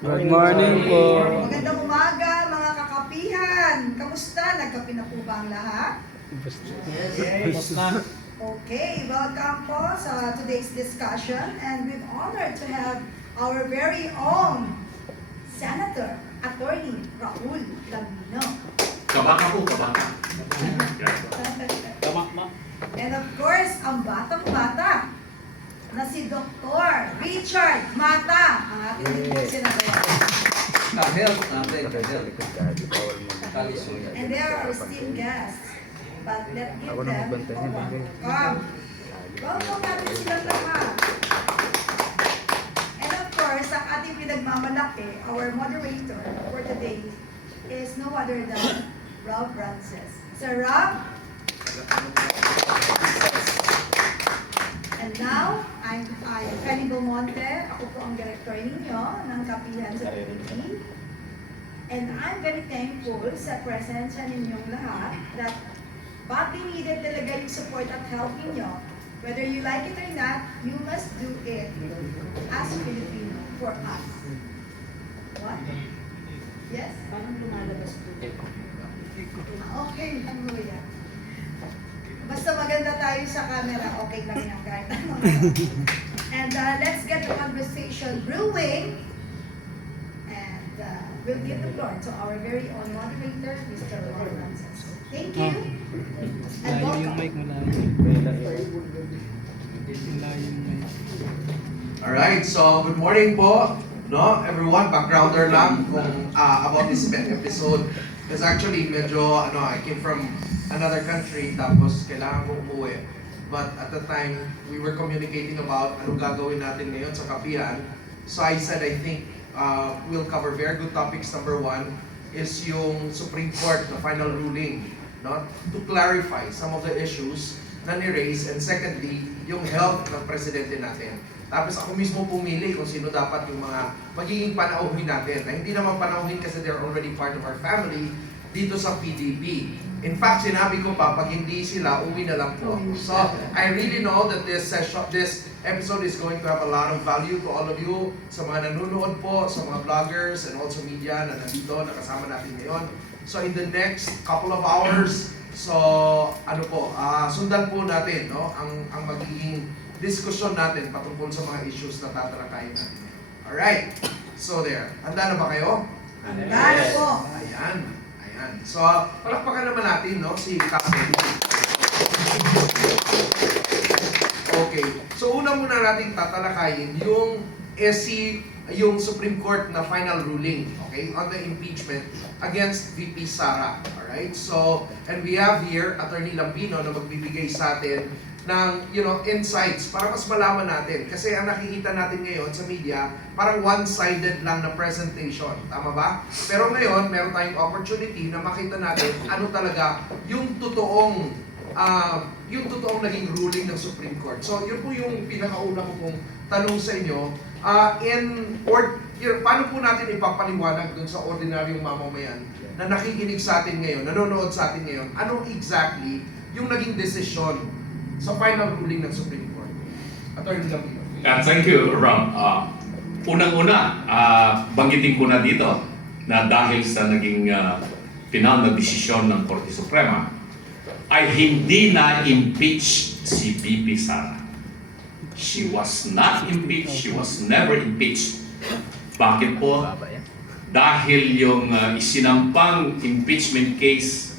Good morning po. Magandang umaga mga kakapihan. Kamusta? Nagkape na po ba ang lahat? Yes. Okay, welcome po sa today's discussion and we're honored to have our very own Senator, Attorney Raul Lambino. Kabaka po, kabaka. And of course, ang batang-bata na si Dr. Richard Mata, ang ating senador. And there are our esteemed guests. But let's give them a welcome. Welcome natin silang lahat. And of course, ang ating pinagmamalaki, our moderator for today is no other than Rob Francis. Sir Rob? And now, I'm Fanny Belmonte. Ako po ang director ninyo ng Kapihan sa PDP. And I'm very thankful sa presensya ninyong lahat that badly needed talaga yung support at help ninyo. Whether you like it or not, you must do it as Filipino for us. What? Yes? Parang lumalabas po. Okay, hallelujah. Basta maganda tayo sa camera, okay lang yan kahit ano. And let's get the conversation brewing. And we'll give the floor to our very own moderator, Mr. Ron Francis. Thank you. And welcome. Alright, so good morning po, no? Everyone, backgrounder lang kung about this episode. Because actually, medyo, I came from another country, tapos kailangan ko umuwi. But at the time, we were communicating about anong gagawin natin ngayon sa Kapihan. So I said, I think we'll cover very good topics. Number one is yung Supreme Court na final ruling, no? To clarify some of the issues na ni-raise. And secondly, yung health ng presidente natin. Tapos ako mismo pumili kung sino dapat yung mga magiging panauhin natin. Na hindi naman panauhin kasi they're already part of our family dito sa PDP. In fact, sinabi ko pa, pag hindi sila, uwi na lang po. So, I really know that this episode is going to have a lot of value to all of you, sa mga nanonood po, sa mga vloggers, and also media na nandito, nakasama natin ngayon. So, in the next couple of hours, sundan po natin, no, ang magiging diskusyon natin patungkol sa mga issues na tatalakayin natin. Alright, so there. Handa na ba kayo? Handa na po. Ayan. So, palakpakan naman natin, no, si Captain. Okay. So, una muna natin tatalakayin yung yung Supreme Court na final ruling, okay, on the impeachment against VP Sara. Alright? So, and we have here Attorney Lambino na magbibigay sa atin ng, insights para mas malaman natin. Kasi ang nakikita natin ngayon sa media, parang one-sided lang na presentation. Tama ba? Pero ngayon, meron tayong opportunity na makita natin ano talaga yung totoong naging ruling ng Supreme Court. So, yun po yung pinakauna ko pong tanong sa inyo. Paano po natin ipapaliwanag dun sa ordinaryong mamamayan na nakikinig sa atin ngayon, nanonood sa atin ngayon, ano exactly yung naging desisyon sa final ruling ng Supreme Court? Attorney Lambino. Thank you, Ram. Unang-una, banggitin ko na dito na dahil sa naging final na desisyon ng Korte Suprema, ay hindi na-impeach si VP Sara. She was not impeached. She was never impeached. Bakit po? Dahil yung isinampang impeachment case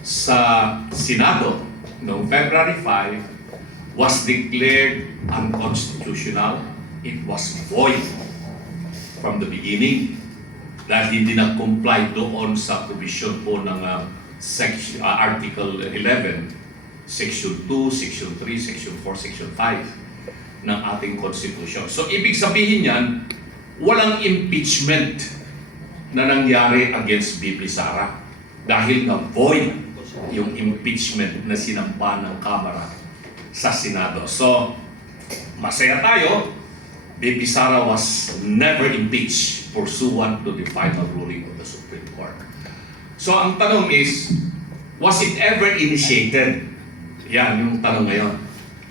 sa Senado noong February 5 was declared unconstitutional. It was void from the beginning dahil hindi na-comply doon sa provision po ng Article 11, Section 2, Section 3, Section 4, Section 5 ng ating Constitution. So, ibig sabihin yan, walang impeachment na nangyari against VP Sara dahil na void yung impeachment na sinampa ng Kamara sa Senado. So, masaya tayo, VP Sara was never impeached pursuant to the final ruling of the Supreme Court. So, ang tanong is, was it ever initiated? Yan yung tanong ngayon.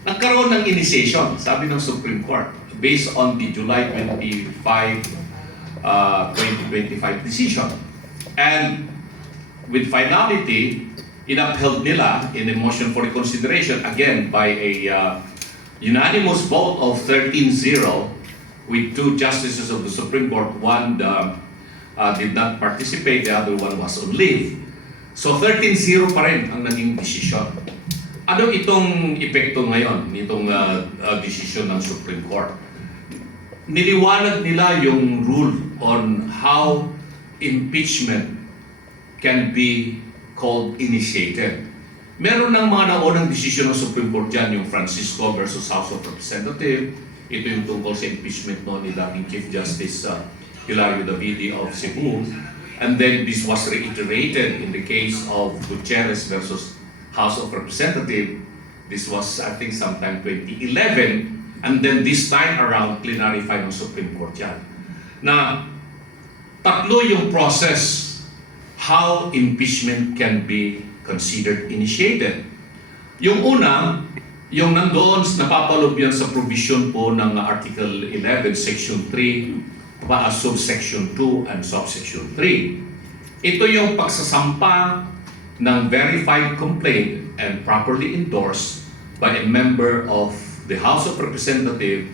Nagkaroon ng initiation, sabi ng Supreme Court, based on the July 25 2025 decision. And with finality, inapheld nila in a motion for reconsideration, again by a unanimous vote of 13-0, with 2 justices of the Supreme Court. One did not participate, the other one was on leave. So 13-0 pa rin ang naging desisyon. Ano itong epekto ngayon nitong desisyon ng Supreme Court? Niliwanag nila yung rule on how impeachment can be called initiated. Meron ng mga naunang desisyon ng Supreme Court dyan, yung Francisco versus House of Representatives. Ito yung tungkol sa impeachment no, ni dating Chief Justice Hilario Davide of Cebu. And then this was reiterated in the case of Gutierrez versus House of Representatives. This was, I think, sometime 2011. And then this time around, clarified ng Supreme Court yan. Na tatlo yung process how impeachment can be considered initiated. Yung una, yung nandoon, napapalob yan sa provision po ng Article 11, Section 3, subsection 2 and subsection 3. Ito yung pagsasampa ng verified complaint and properly endorsed by a member of the House of Representatives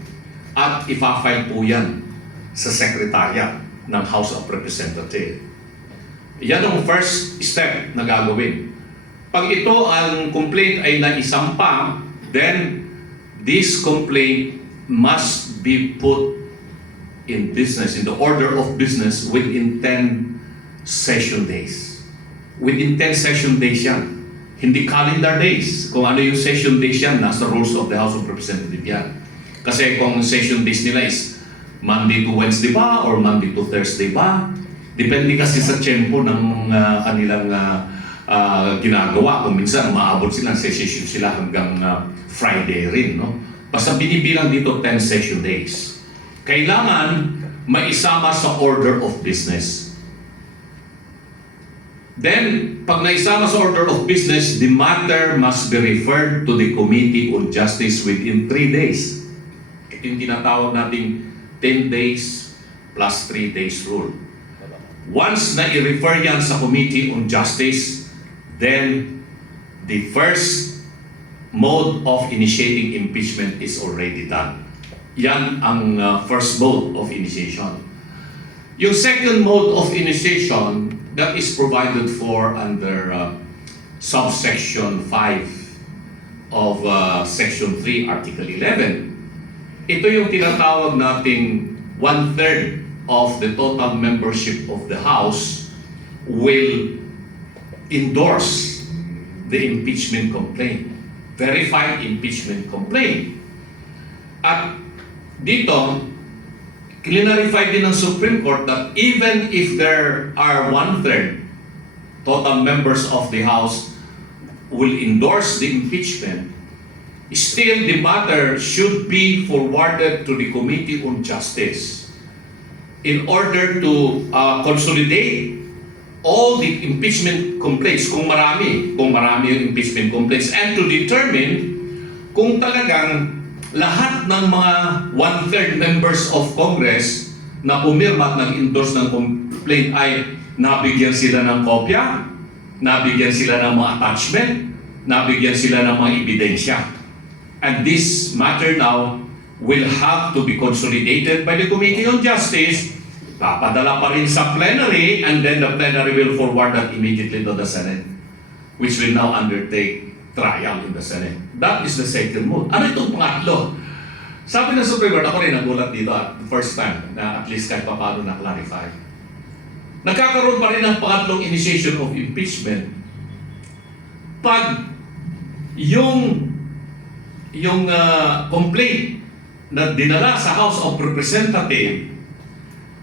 at ipa-file po yan sa Secretariat ng House of Representatives. Yan ang first step na gagawin. Pag ito ang complaint ay naisampa, then this complaint must be put in business, in the order of business within 10 session days. Within 10 session days yan. Hindi calendar days. Kung ano yung session days yan, nasa rules of the House of Representatives yan. Kasi kung session days nila is Monday to Wednesday ba or Monday to Thursday ba, depende kasi sa tempo ng kanilang ginagawa. Kung minsan maabot sila, session sila hanggang Friday rin. No? Basta binibilang dito 10 session days. Kailangan maisama sa order of business. Then, pag naisama sa order of business, the matter must be referred to the Committee on Justice within 3 days. Ito yung tinatawag nating 10 days plus 3 days rule. Once na i-refer yan sa Committee on Justice, then the first mode of initiating impeachment is already done. Yan ang first mode of initiation. Yung second mode of initiation, that is provided for under subsection 5 of Section 3, Article 11. Ito yung tinatawag nating 1/3 of the total membership of the House will endorse the impeachment complaint, verified impeachment complaint. At dito, clarify din ng Supreme Court that even if there are 1/3 total members of the House will endorse the impeachment, still the matter should be forwarded to the Committee on Justice in order to consolidate all the impeachment complaints, kung marami yung impeachment complaints, and to determine kung talagang lahat ng mga 1/3 members of Congress na pumirma at nag-endorse ng complaint ay nabigyan sila ng kopya, nabigyan sila ng mga attachment, nabigyan sila ng mga ebidensya. And this matter now will have to be consolidated by the Committee on Justice, papadala pa rin sa plenary, and then the plenary will forward that immediately to the Senate, which will now undertake trial in the Senate. That is the second mode. Ano itong pangatlo? Sabi ng Supreme Court, ako rin nagulat dito at first time na at least kahit pa paano na-clarify. Nagkakaroon pa rin ng pangatlong initiation of impeachment pag yung complaint na dinala sa House of Representatives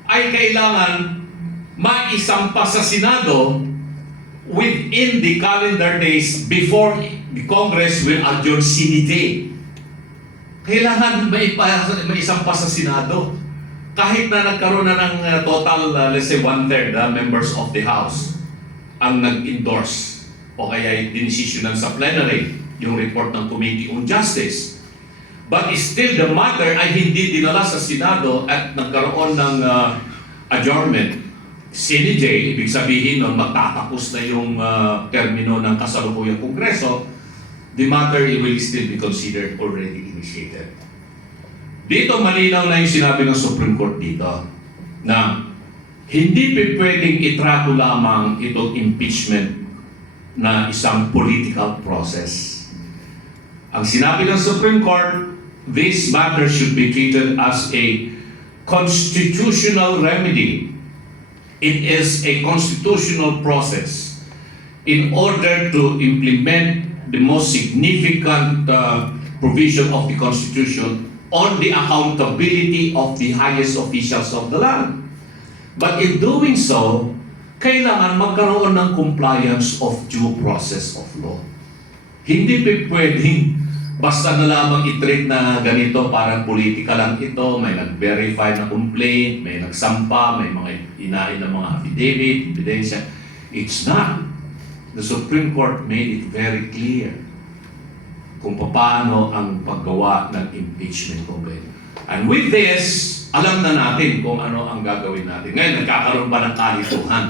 ay kailangan maisampa sa Senado within the calendar days before the Congress will adjourn sine die. Kailangan maisampa sa Senado. Kahit na nagkaroon na ng total, let's say 1/3 members of the House ang nag-endorse o kaya dinesisyonan sa plenary yung report ng Committee on Justice. But still the matter ay hindi dinala sa Senado at nagkaroon ng adjournment, sine die, ibig sabihin nun magtatapos na yung termino ng kasalukuyang kongreso, the matter will still be considered already initiated. Dito malinaw na yung sinabi ng Supreme Court dito na hindi pwedeng itrato lamang itong impeachment na isang political process. Ang sinabi ng Supreme Court, this matter should be treated as a constitutional remedy. It is a constitutional process in order to implement the most significant provision of the Constitution on the accountability of the highest officials of the land. But in doing so, kailangan magkaroon ng compliance of due process of law. Hindi pwedeng basta na lamang i-treat na ganito, parang politika lang ito, may nag-verify na complaint, may nagsampa, may mga inain na mga affidavit, ebidensya. It's not. The Supreme Court made it very clear kung paano ang paggawa ng impeachment complaint. And with this, alam na natin kung ano ang gagawin natin. Ngayon, nagkakaroon pa ng kalituhan.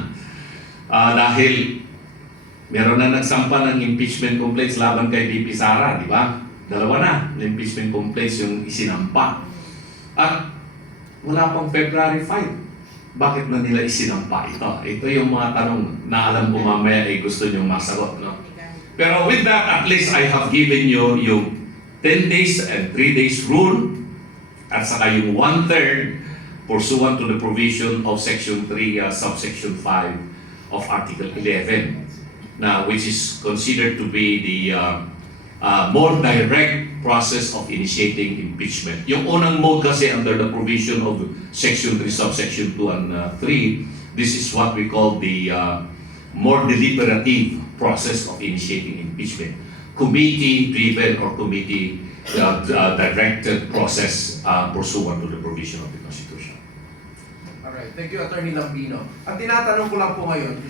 Dahil meron na nagsampa ng impeachment complaints laban kay VP Sara, di ba? Dalawa na impeachment complaints yung isinampa. At wala pang February 5. Bakit na nila isinampa ito? Ito yung mga tanong na alam ko mamaya ay gusto nyo masagot. No? Pero with that, at least I have given you yung 10 days and 3 days rule at saka yung 1/3 pursuant to the provision of Section 3, subsection 5 of Article 11, na which is considered to be the more direct process of initiating impeachment. Yung unang mode kasi under the provision of Section 3, subsection 2 and 3, this is what we call the more deliberative process of initiating impeachment. Committee-driven or committee-directed process pursuant to the provision of the Constitution. Alright, thank you, Attorney Lambino. Ang tinatanong ko lang po ngayon is